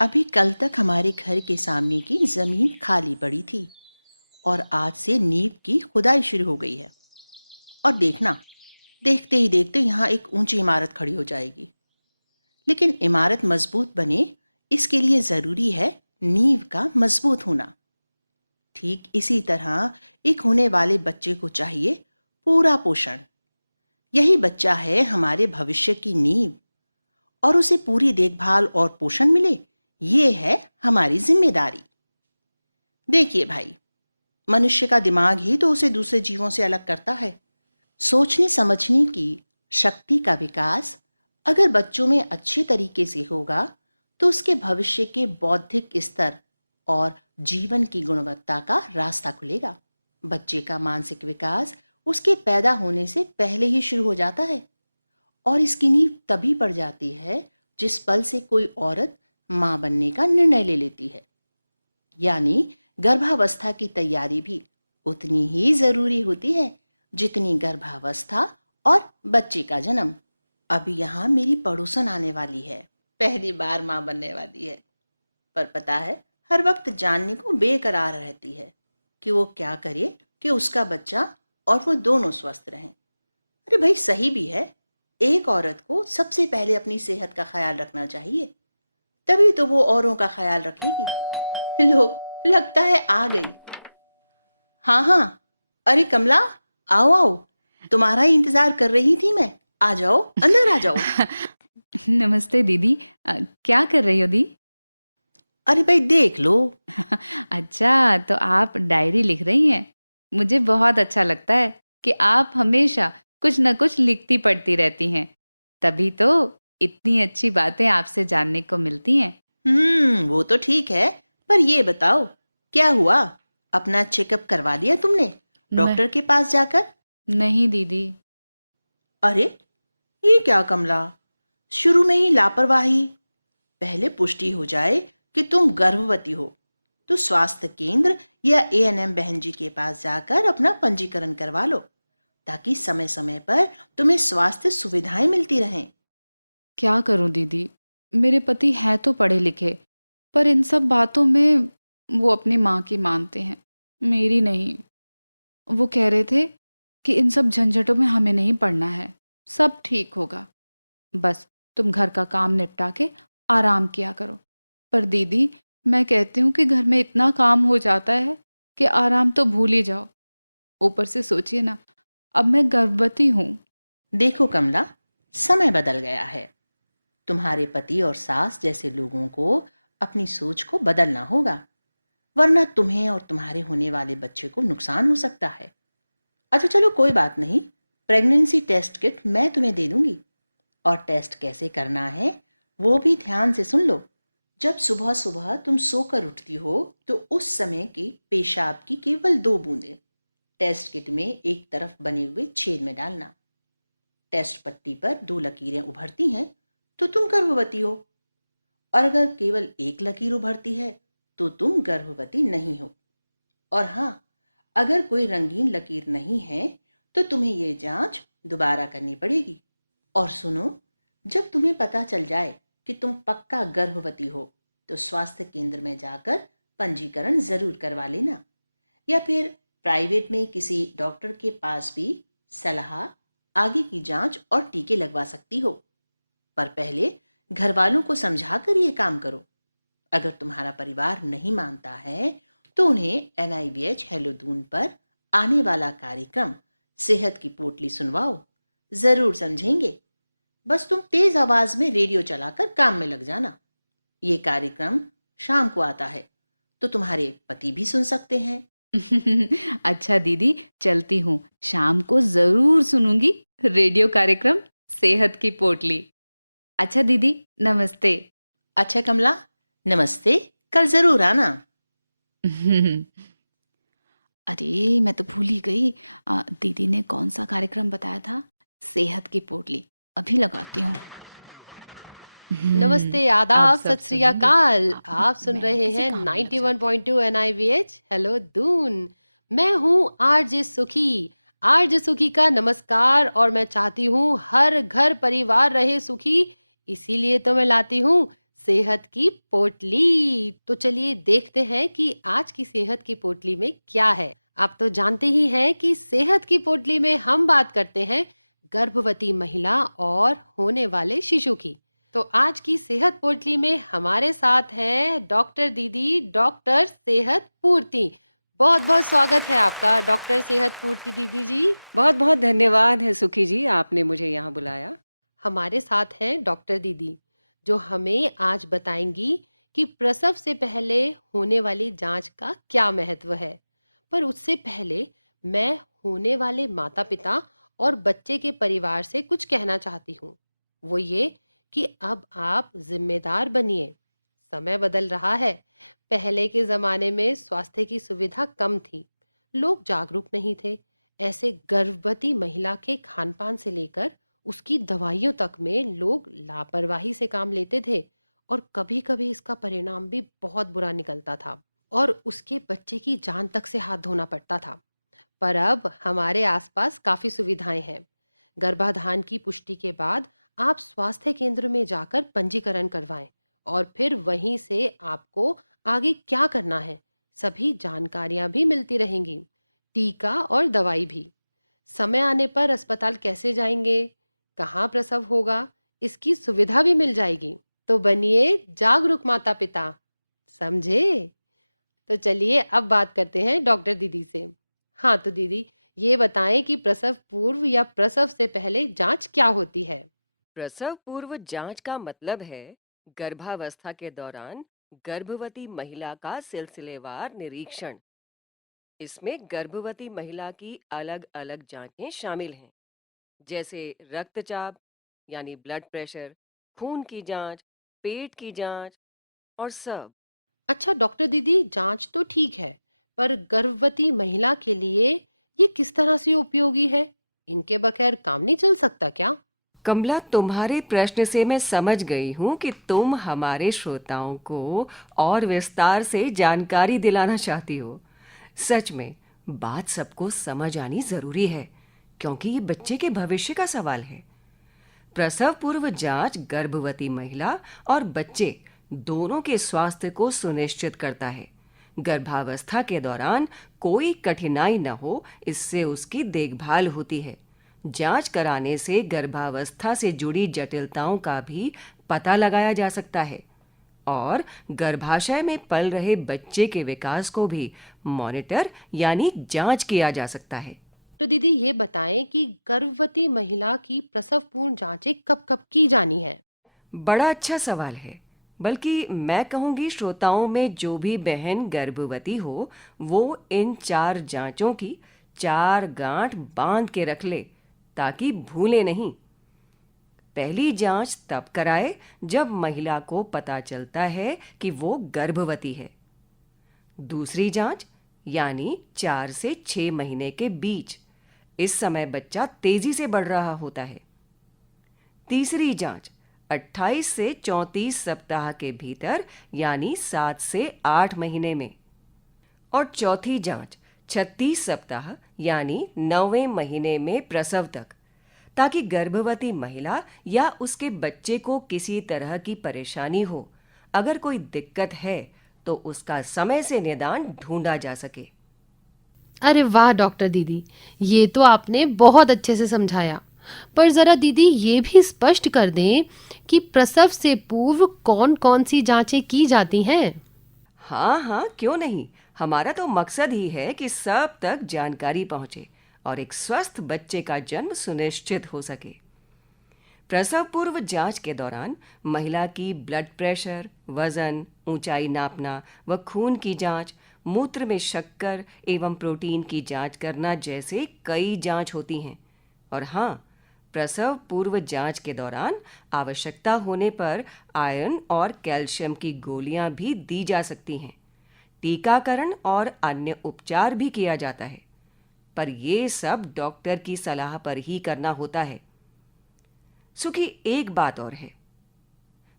अभी कल तक हमारे घर के सामने की जमीन खाली पड़ी थी और आज से नींव की खुदाई शुरू हो गई है। और देखना, देखते ही देखते यहाँ एक ऊंची इमारत खड़ी हो जाएगी। लेकिन इमारत मजबूत बने, इसके लिए जरूरी है नींव का मजबूत होना। ठीक इसी तरह एक होने वाले बच्चे को चाहिए पूरा पोषण। यही बच्चा है हमारे भविष्य की नींव, और उसे पूरी देखभाल और पोषण मिले, ये है हमारी जिम्मेदारी। देखिए भाई, मनुष्य का दिमाग ही तो उसे दूसरे जीवों से अलग करता है। सोचने समझने की शक्ति का विकास अगर बच्चों में अच्छे तरीके से होगा, तो उसके भविष्य के बौद्धिक स्तर और जीवन की गुणवत्ता का रास्ता खुलेगा। बच्चे का मानसिक विकास उसके पैदा होने से पहले ही शुरू हो जाता है, और इसकी नींव तभी पड़ जाती है जिस पल से कोई औरत मां बनने का निर्णय ले लेती है। यानी गर्भावस्था की तैयारी भी उतनी ही जरूरी होती है जितनी गर्भावस्था और बच्चे का जन्म। अभी यहाँ मेरी पड़ोसन आने वाली है, पहली बार माँ बनने वाली है। पर पता है, हर वक्त जानने को बेकरार रहती है कि वो क्या करे कि उसका बच्चा और वो दोनों स्वस्थ रहें। अरे भाई, सही भी है। एक औरत को सबसे पहले अपनी सेहत का ख्याल रखना चाहिए, तभी तो वो औरों का ख्याल रखेगी। लो, लगता है आ गई। हाँ हाँ, अरे कमला, आओ आओ, तुम्हारा ही इंतजार कर रही थी मैं। आ जाओ, अंदर आ जाओ। नमस्ते दीदी। क्या कर रही हो दी? अरे भाई, देख लो। अच्छा, तो आप डायरी लिख रही हैं। मुझे बहुत अच्छा लगता है कि आप हमेशा कुछ न कुछ लिखती पढ़ती रहती हैं। तभी तो इतनी अच्छी बातें आपसे जानने को मिलती हैं। वो तो ठीक है, पर ये बताओ, क्या हुआ? अपना चेकअप करवा लिया तुमने न, डॉक्टर के पास जाकर? नहीं दीदी। अरे, ये क्या कमला, शुरू में ही लापरवाही। पहले पुष्टि हो जाए कि तुम गर्भवती हो, तो स्वास्थ्य केंद्र या एएनएम बहन जी के पास जाकर अपना पंजीकरण करवा लो, ताकि समय समय पर तुम्हें स्वास्थ्य सुविधाएं मिलती रहें। क्या करूं दीदी? मेरे पति हैं तो पढ़े लिखे, पर इन सब बातों में वो अपनी माँ की मानते हैं, मेरी नहीं। वो कह रहे थे कि इन सब झंझटों में हमें नहीं पड़ना है, सब ठीक होगा। बस तुम घर का काम निपटा के आराम किया करो। पर दीदी, मैं कहती हूँ कि घर में इतना काम हो जाता है कि आराम तो भूल ही जाओ। ऊपर से सोचिए ना, अब मैं गर्भवती हूँ। देखो कमला, समय बदल गया है। तुम्हारे पति और सास जैसे लोगों को अपनी सोच को बदलना होगा, वरना तुम्हें और तुम्हारे होने वाले बच्चे को नुकसान हो सकता है। अच्छा चलो, कोई बात नहीं। प्रेगनेंसी टेस्ट किट मैं तुम्हें दे दूंगी, और टेस्ट कैसे करना है वो भी ध्यान से सुन लो। जब सुबह सुबह तुम सोकर उठती हो, तो उस समय के पेशाब की केवल 2 बूंदें टेस्ट किट में एक तरफ बने हुए छेद में डालना। टेस्ट पट्टी पर 2 लकीरें उभरती हैं तो तुम गर्भवती हो, और अगर केवल एक लकीर उभरती है तो तुम गर्भवती नहीं हो। और हाँ, अगर कोई रंगीन लकीर नहीं है तो तुम्हें ये जांच दोबारा करनी पड़ेगी। और सुनो, जब तुम्हें पता चल जाए कि तुम पक्का गर्भवती हो, तो स्वास्थ्य केंद्र में जाकर पंजीकरण जरूर करवा लेना, या फिर प्राइवेट में किसी डॉक्टर के पास भी सलाह, आगे की जांच और टीके लगवा सकती हो। पर पहले घर वालों को समझा कर ये काम करो। अगर तुम्हारा परिवार नहीं मानता है, तो उन्हें एनआईवीएच हेलो दून पर आने वाला कार्यक्रम सेहत की पोटली सुनवाओ, जरूर समझेंगे। बस तुम तेज आवाज में रेडियो चलाकर काम में लग जाना। ये कार्यक्रम शाम को आता है, तो तुम्हारे पति भी सुन सकते हैं। अच्छा दीदी, चलती हूँ। शाम को जरूर सुनूंगी रेडियो कार्यक्रम सेहत की पोटली। अच्छा दीदी, नमस्ते। अच्छा कमला, नमस्ते। कल जरूर आना। अरे, मैं तो भूल ही गई। दीदी ने कौन सा कार्यक्रम बताया था? सेहत की पोटली। अभी लगाती हूँ। नमस्ते, अब आदाब, सब सत श्री सुनेंगे। अकाल। आपको आप तो सुन मैं रहे कैसे हैं काम कर सकती 91.2 एनआईवीएच हेलो दून। मैं हूँ आरजे सुखी। आरजे सुखी का नमस्कार, और मैं चाहती हूँ हर घर परिवार रहे सुखी। इसीलिए तो मैं लाती हूँ सेहत की पोटली। तो चलिए देखते हैं कि आज की सेहत की पोटली में क्या है। आप तो जानते ही हैं कि सेहत की पोटली में हम बात करते हैं गर्भवती महिला और होने वाले शिशु की। तो आज की सेहत पोटली में हमारे साथ है डॉक्टर दीदी, डॉक्टर सेहत पूर्ति। बहुत बहुत स्वागत है आपका डॉक्टर सेहत पूर्ति दीदी जी। बहुत बहुत धन्यवाद है सुखी जी, आपने मुझे यहाँ बुलाया। हमारे साथ हैं डॉक्टर दीदी जो हमें आज बताएंगी कि प्रसव से पहले होने वाली जांच का क्या महत्व है। पर उससे पहले मैं होने वाले माता पिता और बच्चे के परिवार से कुछ कहना चाहती हूँ। वो ये कि अब आप जिम्मेदार बनिए। समय बदल रहा है। पहले के जमाने में स्वास्थ्य की सुविधा कम थी, लोग जागरूक नहीं थे। ऐसे गर्भवती महिला के खान पान से लेकर उसकी दवाइयों तक में लोग लापरवाही से काम लेते थे और कभी-कभी इसका परिणाम भी बहुत बुरा निकलता था और उसके बच्चे की जान तक से हाथ धोना पड़ता था। पर अब हमारे आसपास काफी सुविधाएं हैं। गर्भाधान की पुष्टि के बाद आप स्वास्थ्य केंद्र में जाकर पंजीकरण करवाएं और फिर वहीं से आपको आगे क्या करना है सभी जानकारियां भी मिलती रहेंगी। टीका और दवाई भी। समय आने पर अस्पताल कैसे जाएंगे, कहाँ प्रसव होगा, इसकी सुविधा भी मिल जाएगी। तो बनिए जागरूक माता पिता, समझे? तो चलिए अब बात करते हैं डॉक्टर दीदी से। हाँ तो दीदी, ये बताएं कि प्रसव पूर्व या प्रसव से पहले जांच क्या होती है? प्रसव पूर्व जांच का मतलब है गर्भावस्था के दौरान गर्भवती महिला का सिलसिलेवार निरीक्षण। इसमें गर्भवती महिला की अलग अलग जांचें शामिल हैं, जैसे रक्तचाप यानी ब्लड प्रेशर, खून की जांच, पेट की जांच और सब। अच्छा डॉक्टर दीदी, जांच तो ठीक है, पर गर्भवती महिला के लिए ये किस तरह से उपयोगी है? इनके बगैर काम नहीं चल सकता क्या? कमला, तुम्हारे प्रश्न से मैं समझ गई हूँ कि तुम हमारे श्रोताओं को और विस्तार से जानकारी दिलाना चाहती हो। सच में बात सबको समझ आनी जरूरी है, क्योंकि ये बच्चे के भविष्य का सवाल है। प्रसव पूर्व जांच गर्भवती महिला और बच्चे दोनों के स्वास्थ्य को सुनिश्चित करता है। गर्भावस्था के दौरान कोई कठिनाई न हो, इससे उसकी देखभाल होती है। जांच कराने से गर्भावस्था से जुड़ी जटिलताओं का भी पता लगाया जा सकता है और गर्भाशय में पल रहे बच्चे के विकास को भी मॉनिटर यानी जांच किया जा सकता है। तो दीदी ये बताएं कि गर्भवती महिला की प्रसव पूर्ण जांचें कब कब की जानी है? बड़ा अच्छा सवाल है। बल्कि मैं कहूंगी, श्रोताओं में जो भी बहन गर्भवती हो वो इन 4 जांचों की 4 गांठ बांध के रख ले, ताकि भूले नहीं। पहली जांच तब कराए जब महिला को पता चलता है कि वो गर्भवती है। दूसरी जांच यानी 4 से 6 महीने के बीच, इस समय बच्चा तेजी से बढ़ रहा होता है। तीसरी जांच 28 से 34 सप्ताह के भीतर यानी 7 से 8 महीने में। और चौथी जांच 36 सप्ताह यानी 9वें महीने में प्रसव तक, ताकि गर्भवती महिला या उसके बच्चे को किसी तरह की परेशानी हो, अगर कोई दिक्कत है तो उसका समय से निदान ढूंढा जा सके। अरे वाह डॉक्टर दीदी, ये तो आपने बहुत अच्छे से समझाया। पर जरा दीदी ये भी स्पष्ट कर दें कि प्रसव से पूर्व कौन कौन सी जांचें की जाती हैं? हाँ हाँ, क्यों नहीं। हमारा तो मकसद ही है कि सब तक जानकारी पहुंचे और एक स्वस्थ बच्चे का जन्म सुनिश्चित हो सके। प्रसव पूर्व जांच के दौरान महिला की ब्लड प्रेशर, वजन, ऊंचाई नापना व खून की जांच, मूत्र में शक्कर एवं प्रोटीन की जांच करना जैसे कई जांच होती हैं। और हाँ, प्रसव पूर्व जांच के दौरान आवश्यकता होने पर आयरन और कैल्शियम की गोलियां भी दी जा सकती हैं। टीकाकरण और अन्य उपचार भी किया जाता है, पर ये सब डॉक्टर की सलाह पर ही करना होता है। सुखी, एक बात और है।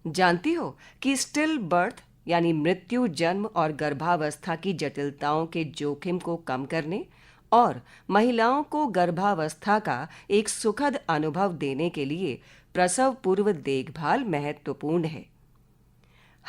जानती हो कि स्टिल बर्थ यानी मृत्यु, जन्म और गर्भावस्था की जटिलताओं के जोखिम को कम करने और महिलाओं को गर्भावस्था का एक सुखद अनुभव देने के लिए प्रसव पूर्व देखभाल महत्वपूर्ण है।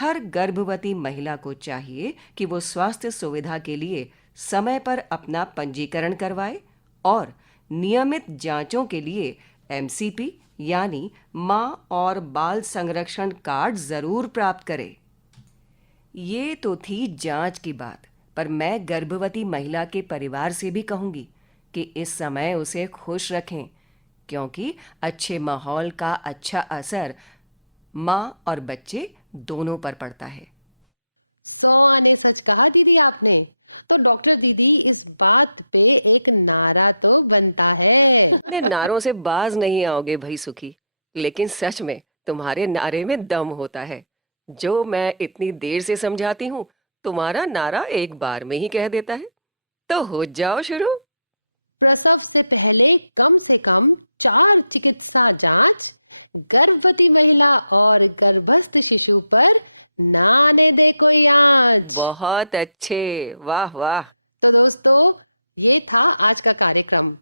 हर गर्भवती महिला को चाहिए कि वो स्वास्थ्य सुविधा के लिए समय पर अपना पंजीकरण करवाए और नियमित जांचों के लिए एमसीपी यानी मां और बाल संरक्षण कार्ड जरूर प्राप्त करे। ये तो थी जांच की बात, पर मैं गर्भवती महिला के परिवार से भी कहूंगी कि इस समय उसे खुश रखें, क्योंकि अच्छे माहौल का अच्छा असर मां और बच्चे दोनों पर पड़ता है। 100 आने सच कहा दीदी आपने। तो डॉक्टर दीदी, इस बात पे एक नारा तो बनता है। अरे नारों से बाज नहीं आओगे भाई सुखी, लेकिन सच में तुम्हारे नारे में दम होता है। जो मैं इतनी देर से समझाती हूँ, तुम्हारा नारा एक बार में ही कह देता है। तो हो जाओ शुरू। प्रसव से कम 4 चिकित्सा जांच गर्भवती महिला और गर्भस्थ शिशु पर ना आने दे कोई आंच। बहुत अच्छे, वाह वाह। तो दोस्तों, ये था आज का कार्यक्रम।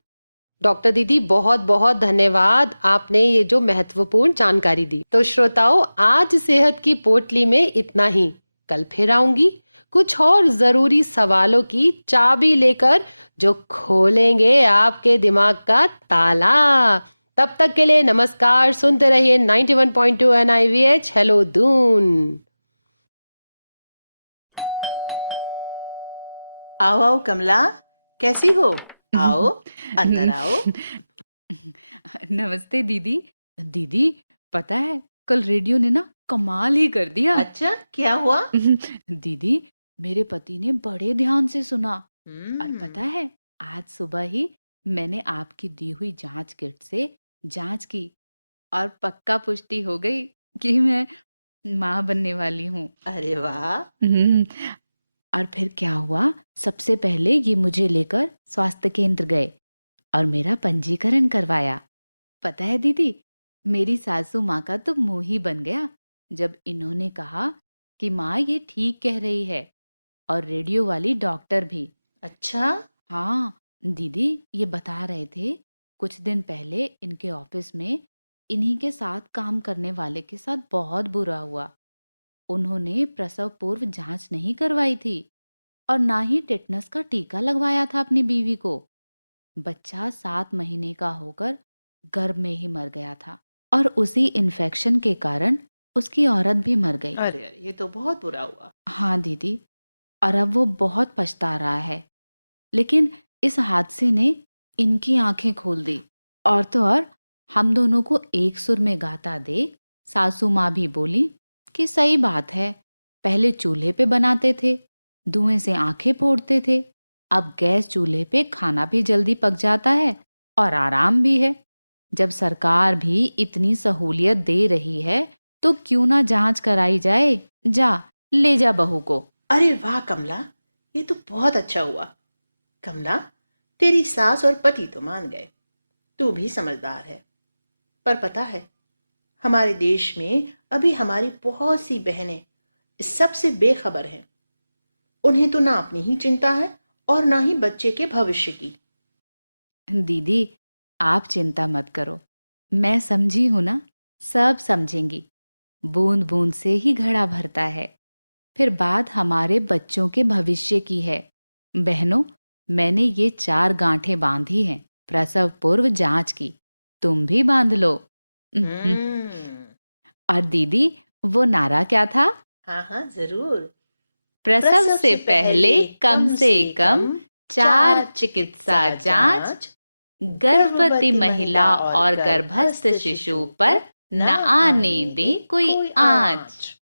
डॉक्टर दीदी, बहुत बहुत धन्यवाद, आपने ये जो महत्वपूर्ण जानकारी दी। तो श्रोताओं, आज सेहत की पोटली में इतना ही। कल फिर आऊंगी कुछ और जरूरी सवालों की चाबी लेकर, जो खोलेंगे आपके दिमाग का ताला। तब तक के लिए नमस्कार। सुनते रहिए 91.2 NIVH हेलो दून। आओ आओ कमला, कैसी हो? आओ, अंदर आओ। नमस्ते दीदी। दीदी, पता है कल रेडियो ने ना कमाल ही कर दिया। अच्छा, क्या हुआ? दीदी, मेरे पति ने बड़े ध्यान से सुना और पता है आज सुबह ही मैंने आपकी दी हुई जांच किट से जांच की और पक्का पुष्टि हो गई कि मैं माँ बनने वाली हूँ। अरे वाह! हम्म, और फिर क्या हुआ, सबसे पहले ये मुझे लेकर स्वास्थ्य केंद्र गए और मेरा पंजीकरण करवाया। पता है दीदी, मेरी सासू माँ का तो मुंह ही बन गया जब इन्होंने कहा कि माँ ये ठीक कह रही है, और रेडियो वाली डॉक्टर भी। अच्छा, हाँ दीदी, ये बता रहे थे कुछ दिन पहले इनके ऑफिस में इन्हीं के साथ काम करने वाले के साथ बहुत बुरा हुआ। उन्होंने प्रसव पूर्व जांच नहीं करवाई थी और ना ही टेटनस का टीका लगवाया था अपनी बीवी को। बच्चा 7 महीने का होकर गर्भ में ही मर गया था और उसी इन्फेक्शन के कारण उसकी औरत भी मर गई। अरे अरे, ये तो बहुत बुरा हुआ। हाँ दीदी, और अब वो बहुत पछता रहा है। लेकिन इस हादसे ने इनकी आंखें खोल दी। और तो और, हम दोनों को एक सुर में गाता देख सासू माँ भी बोली कि सही बात है, पहले चूल्हे पे बनाते थे, धुएं से आंखें फोड़ते थे, अब गैस चूल्हे पे खाना भी जल्दी पक जाता है और आराम भी है। जब सरकार भी इतनी सहूलियत दे रही है तो क्यों ना जांच कराई जाए। जा, ले जा बहू को। अरे वाह कमला, ये तो बहुत अच्छा हुआ। कमला, तेरी सास और पति तो मान गए, तू भी समझदार है। पर पता है, हमारे देश में अभी हमारी बहुत सी बहनें इस सब से बेखबर हैं। उन्हें तो ना अपनी ही चिंता है और ना ही बच्चे के भविष्य की। दीदी, आप चिंता मत करो, मैं समझी हूं ना, सब समझेंगी। बूंद बूंद से ही घड़ा भरता है। फिर बात हमारे बच्चों के भविष्य की है। बहनों, मैंने ये 4 गांठें बांधी हैं प्रसव पूर्व जांच की, तुम भी बांध लो। और दीदी, वो नारा क्या था? हाँ हाँ, जरूर। प्रसव से पहले कम से कम 4 चिकित्सा जांच गर्भवती महिला और गर्भस्थ शिशु पर न आने दे कोई आंच।